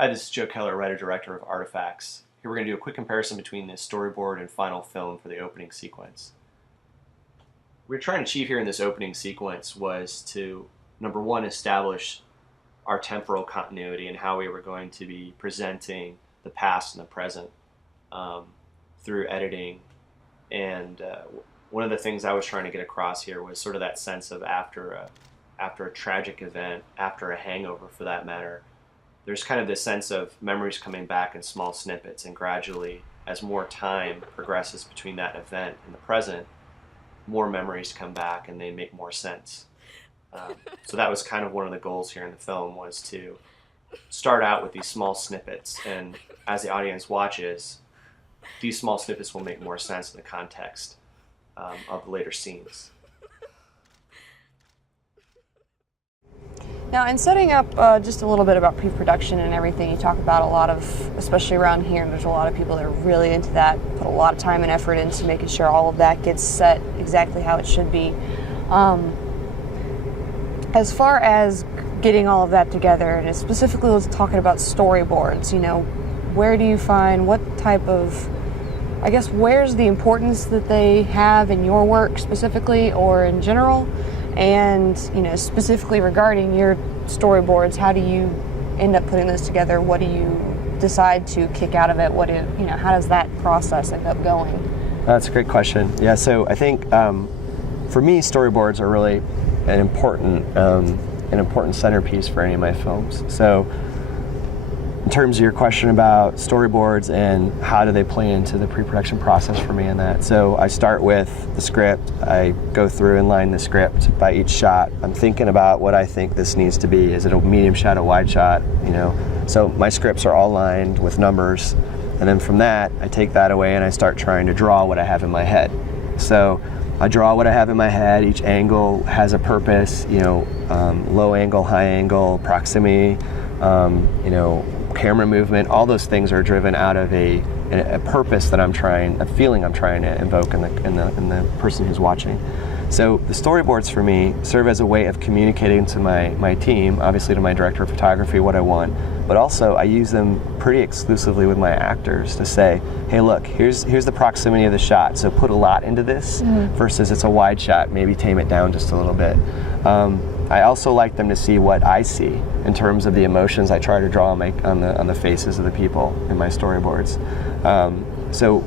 Hi, this is Joe Keller, writer-director of Artifacts. Here we're going to do a quick comparison between the storyboard and final film for the opening sequence. What we're trying to achieve here in this opening sequence was to, number one, establish our temporal continuity and how we were going to be presenting the past and the present through editing. And one of the things I was trying to get across here was sort of that sense of after a tragic event, after a hangover for that matter, there's kind of this sense of memories coming back in small snippets, and gradually, as more time progresses between that event and the present, more memories come back and they make more sense. So that was kind of one of the goals here in the film, was to start out with these small snippets, and as the audience watches, these small snippets will make more sense in the context of the later scenes. Now, in setting up just a little bit about pre-production and everything, you talk about a lot of, especially around here, and there's a lot of people that are really into that, put a lot of time and effort into making sure all of that gets set exactly how it should be. As far as getting all of that together, and specifically let's talking about storyboards, where do you find, what type of, I guess, where's the importance that they have in your work specifically or in general? And, specifically regarding your storyboards, how do you end up putting those together? What do you decide to kick out of it? How does that process end up going? That's a great question. Yeah, so I think for me, storyboards are really an important centerpiece for any of my films. So in terms of your question about storyboards and how do they play into the pre-production process for me and that. So I start with the script. I go through and line the script by each shot. I'm thinking about what I think this needs to be. Is it a medium shot, a wide shot? So my scripts are all lined with numbers. And then from that, I take that away and I start trying to draw what I have in my head. So I draw what I have in my head. Each angle has a purpose, low angle, high angle, proximity, camera movement. All those things are driven out of a purpose that a feeling I'm trying to invoke in the person who's watching. So the storyboards for me serve as a way of communicating to my team, obviously to my director of photography, what I want, but also I use them pretty exclusively with my actors to say, hey, look, here's the proximity of the shot, so put a lot into this versus it's a wide shot, maybe tame it down just a little bit. I also like them to see what I see in terms of the emotions I try to draw on the faces of the people in my storyboards. So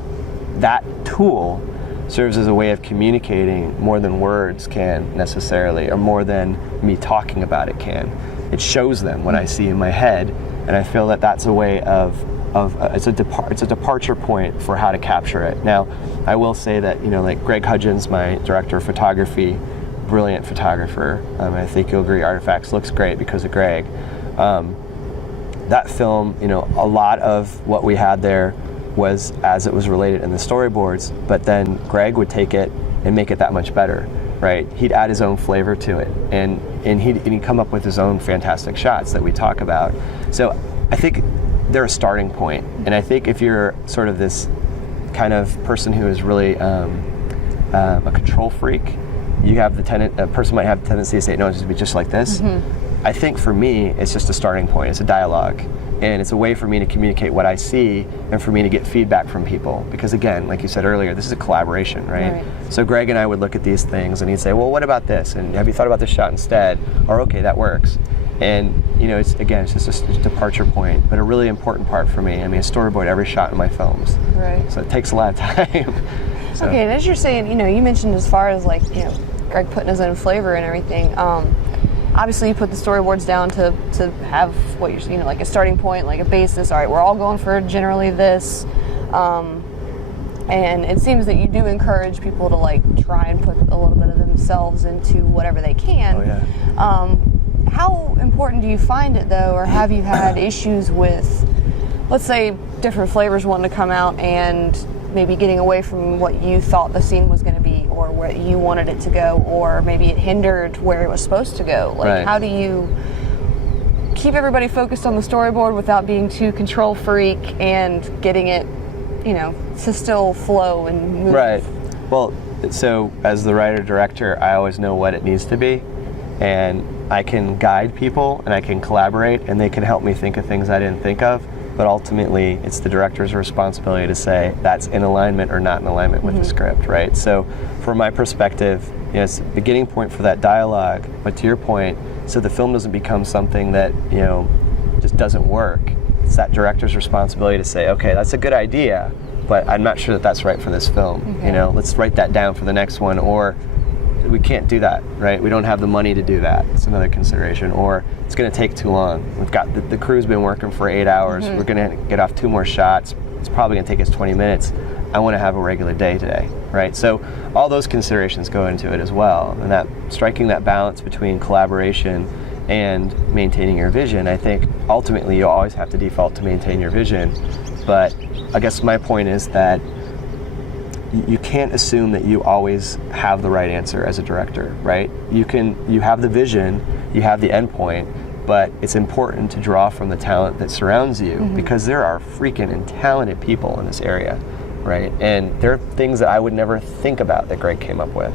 that tool serves as a way of communicating more than words can necessarily, or more than me talking about it can. It shows them what I see in my head, and I feel that that's a way of it's a departure point for how to capture it. Now, I will say that like Greg Hudgens, my director of photography, brilliant photographer. I think you'll agree Artifacts looks great because of Greg. That film, a lot of what we had there was as it was related in the storyboards, but then Greg would take it and make it that much better, right? He'd add his own flavor to it, and he'd come up with his own fantastic shots that we talk about. So I think they're a starting point, and I think if you're sort of this kind of person who is really a control freak, a person might have the tendency to say, no, it's just be just like this. I think for me, it's just a starting point. It's a dialogue. And it's a way for me to communicate what I see and for me to get feedback from people. Because again, like you said earlier, this is a collaboration, right? So Greg and I would look at these things and he'd say, well, what about this? And have you thought about this shot instead? Or okay, that works. And it's just a departure point, but a really important part for me. I mean, I storyboard every shot in my films. Right. So it takes a lot of time. So. Okay, and as you're saying, you mentioned as far as Greg putting his own flavor and everything. Obviously, you put the storyboards down to have what you're like a starting point, like a basis. All right, we're all going for generally this, and it seems that you do encourage people to try and put a little bit of themselves into whatever they can. Oh yeah. How important do you find it though, or have you had issues with, let's say, different flavors wanting to come out and maybe getting away from what you thought the scene was going to be, or where you wanted it to go, or maybe it hindered where it was supposed to go? Right. How do you keep everybody focused on the storyboard without being too control freak and getting it, to still flow and move? Right. Well, so as the writer-director, I always know what it needs to be, and I can guide people and I can collaborate and they can help me think of things I didn't think of, but ultimately it's the director's responsibility to say that's in alignment or not in alignment with the script, right? So from my perspective, it's a beginning point for that dialogue, but to your point, so the film doesn't become something that, just doesn't work. It's that director's responsibility to say, okay, that's a good idea, but I'm not sure that that's right for this film. Let's write that down for the next one, or we can't do that, right? We don't have the money to do that. It's another consideration. Or it's going to take too long. We've got the crew's been working for 8 hours. We're going to get off 2 more shots. It's probably going to take us 20 minutes. I want to have a regular day today, right? So all those considerations go into it as well. And that striking that balance between collaboration and maintaining your vision, I think ultimately you always have to default to maintain your vision. But I guess my point is that you can't assume that you always have the right answer as a director, right? You have the vision, you have the end point, but it's important to draw from the talent that surrounds you because there are freaking and talented people in this area, right? And there are things that I would never think about that Greg came up with.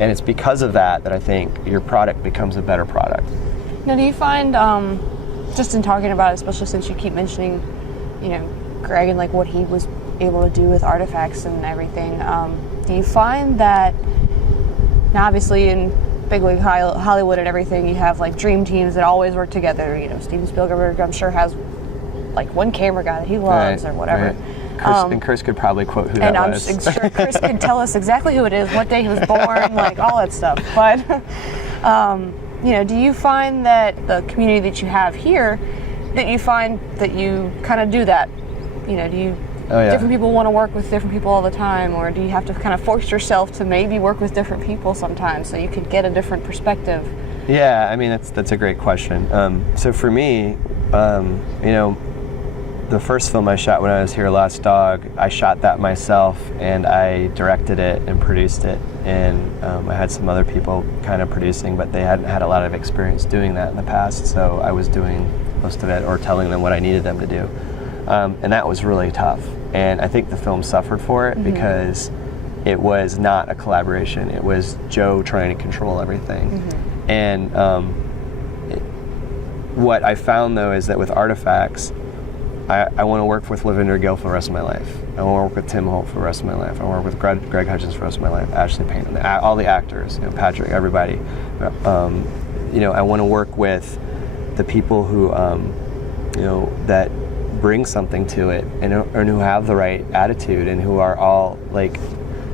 And it's because of that I think your product becomes a better product. Now, do you find, just in talking about it, especially since you keep mentioning, Greg and like what he was able to do with artifacts and everything, do you find that, now obviously in big league Hollywood and everything, you have like dream teams that always work together? Steven Spielberg, I'm sure, has like one camera guy that he loves or whatever. Right. And Chris could probably quote who that was. And I'm sure Chris could tell us exactly who it is, what day he was born, like all that stuff. But, do you find that the community that you have here, that you find that you kind of do that? Do you... different people want to work with different people all the time, or do you have to kind of force yourself to maybe work with different people sometimes so you could get a different perspective? Yeah, I mean, that's a great question. So for me, the first film I shot when I was here, Lost Dog, I shot that myself and I directed it and produced it, and I had some other people kind of producing, but they hadn't had a lot of experience doing that in the past, so I was doing most of it or telling them what I needed them to do. And that was really tough. And I think the film suffered for it because it was not a collaboration. It was Joe trying to control everything. And what I found, though, is that with artifacts, I want to work with Lavender Gill for the rest of my life. I want to work with Tim Holt for the rest of my life. I want to work with Greg Hutchins for the rest of my life, Ashley Payne, all the actors, Patrick, everybody. I want to work with the people who, that bring something to it and who have the right attitude and who are all like,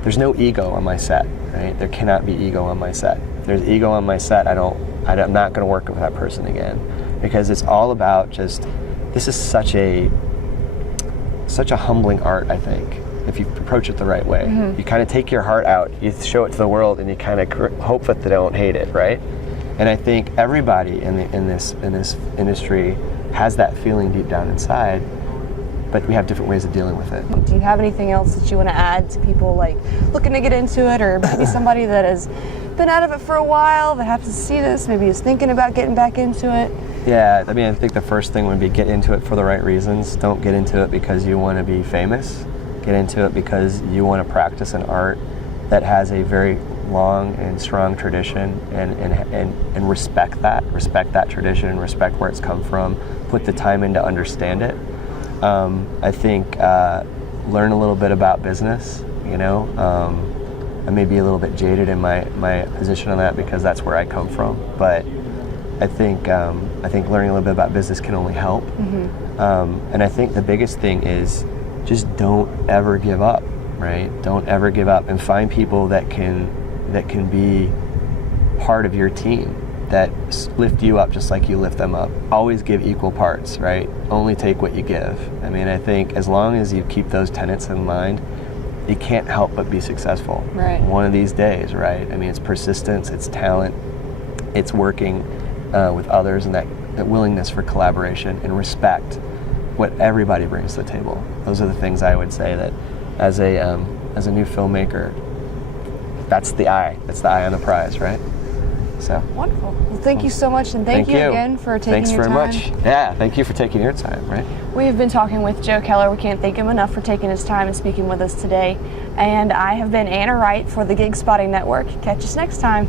there's no ego on my set, right? There cannot be ego on my set. If there's ego on my set, I'm not going to work with that person again, because it's all about just, this is such a humbling art, I think, if you approach it the right way. You kind of take your heart out, you show it to the world, and you kind of hope that they don't hate it, right? And I think everybody in this industry has that feeling deep down inside, but we have different ways of dealing with it. Do you have anything else that you want to add to people like looking to get into it, or maybe somebody that has been out of it for a while that happens to see this, maybe is thinking about getting back into it? Yeah, I mean, I think the first thing would be get into it for the right reasons. Don't get into it because you want to be famous. Get into it because you want to practice an art that has a very long and strong tradition, and respect that tradition, and respect where it's come from. Put the time in to understand it. I think learn a little bit about business. I may be a little bit jaded in my position on that because that's where I come from, but I think learning a little bit about business can only help. And I think the biggest thing is just don't ever give up, right? Don't ever give up, and find people that can be part of your team, that lift you up just like you lift them up. Always give equal parts, right? Only take what you give. I mean, I think as long as you keep those tenets in mind, you can't help but be successful. Right. One of these days, right? I mean, it's persistence, it's talent, it's working with others, and that willingness for collaboration and respect what everybody brings to the table. Those are the things I would say that as a new filmmaker, that's the eye on the prize, right? So wonderful. Well, thank you so much, and thank you again for taking your time. Thanks very much. Yeah, thank you for taking your time, right? We have been talking with Joe Keller. We can't thank him enough for taking his time and speaking with us today. And I have been Anna Wright for the GigSpotting Network. Catch us next time.